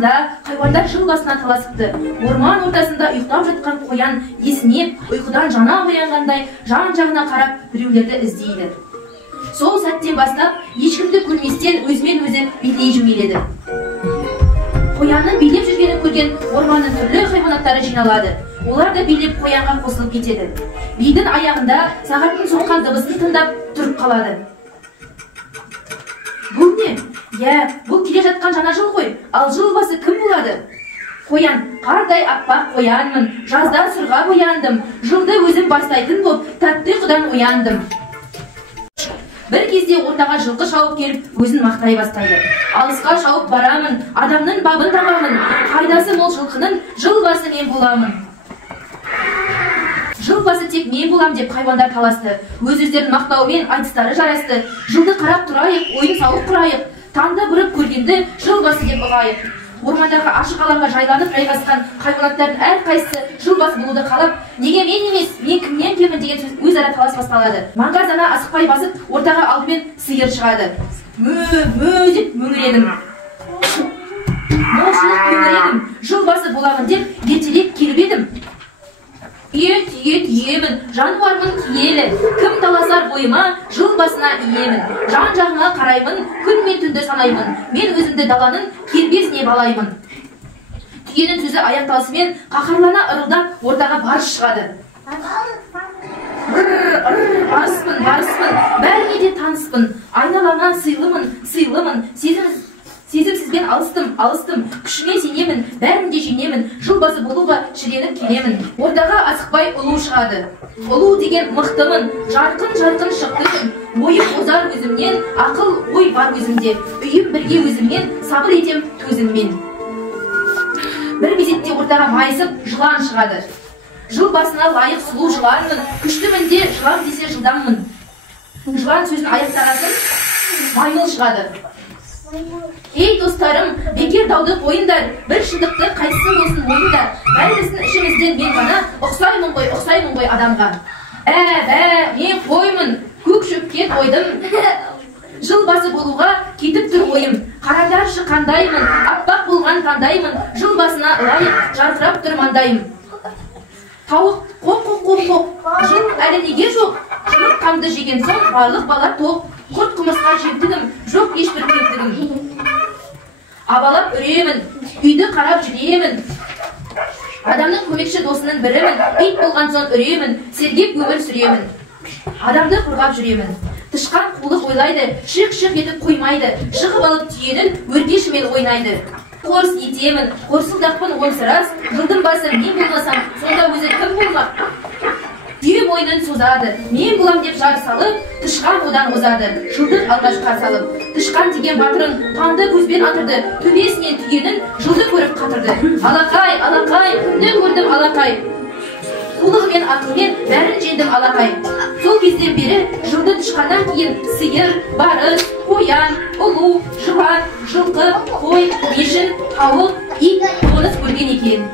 орманда хайуандар жыл басынан таласыпты. Орман ортасында ұйықтап жатқан қоян есінеп, ұйқыдан жана оянғандай жан-жағына қарап біреулерді іздейді. Сол сәттен бастап ешкімді көрместен өзімен өзі билей жөнеледі. Қоянның билеп жүргенін көрген орманның түрлі хайуанаттары жиналады. Олар да билеп қоянға қосылып кетеді. Бидің аяғында сағаттың соққан дыбысын тыңдап тұрып қалады. Бұл не? Бұл келе жатқан жаңа жыл ғой. Ал жыл басы кім болады? Қоян, қардай аппақ қоянмын, жазда сырға бояндым, жылды өзім бастайтын боп, тәтті ұйқыдан ояндым. Бір кезде ортаға жылқы шауып келіп, өзін мақтай бастайды. Алысқа шауып барамын, адамның бабын табамын, қайдасы мол жылқының жыл басы мен боламын. Жыл басы тек мен болам деп хайуандар таласты. Өз-өздерін мақтаумен айтыстары жарасты. Жылды қарап тұрайық, ойын сауық құрайық, таңды бұрып көргенді жыл басы деп ұғайық. Ормандағы ашық алаңға жайланып жайғасқан хайуанаттардың әрқайсысы жыл басы болуды қалап, неге мен емес, мен кімнен кемін деген сөз өзара талас басталады. Маңғаздана асықпай басып, ортаға алдымен сиыр шығады. Мө деп мөңіредім. Молшылық мөңіредім, жыл басы боламын деп ертелеп келіп едім. Түйемін, жануармын киелі, кім таласар бойыма, жыл басына иемін. Жан-жағыма қараймын, күн мен түнді санаймын, мен өзімді даланың кербезіне балаймын. Түйенің сөзі аяқталысымен қаһарлана ырылдап ортаға барыс шығады. Барыспын, бәріне де таныспын, айналама сыйлымын, сезімсізбен алыстым, күшіңе сенемін, бәрін де жеңемін, жыл басы болуға шіреніп келемін. Ортаға асықпай ұлу шығады. Ұлу деген мықтымын, жарқын шықты күн, бойым озар өзімнен, ақыл ой бар өзімде, үйім бірге өзіммен, сабыр етем төзіммен. Бір мезетте ортаға майысып жылан шығады. Жыл басына лайық сұлу жыланмын, күштімін де жылан десе жылданмын. Жылан сөзін аяқтағасын маймыл шығады. Ей достарым, бекер дауды қойындар, бір шындықты қайтсын болсын мойындар. Бәріміздің ішімізден мен ғана ұқсаймын ғой адамға. Мен қоймын, көк шөпке тойдым. Жыл басы болуға кетіп тұр ойым. Қараңдаршы қандаймын, аппақ болған қандаймын, жыл басына лайық жарқырап тұр маңдайым. Тауық қоқ, жыл әлі неге жоқ? Жыл қамды жеген соң барлық бала тоқ. Құрт құмырсқа жемтігім, жоқ ешбір кемтігім. Абалап үремін, үйді қарап жүремін. Адамның көмекші досының бірімін, ит болған соң үремін, сергек өмір сүремін. Адамды қорғап жүремін. Тышқан қулық ойлайды, шық етіп қоймайды, шығып алып түйенін өркешімен ойнайды. Қорыс етемін, қорсылдақпын ойсырас, жылдың басы мен болмасам, сонда өзі кім болмақ? Түйе мойнын созады, мен болам деп жар салып, тышқан одан озады, жылдың алғашқа салып. Тышқан деген батырын қанды көзбен атырды, төбесінен түйенің жылды көріп қатырды. Алақай, күнді көрдім алақай. Қулығымен ақылмен бәрін жеңдім алақай. Сол кезден бері жылды тышқаннан кейін сиыр, барыс, қоян, ұлу, жылан, жылқы, қой, ешін, тауық, ит, қоныс көрген екен.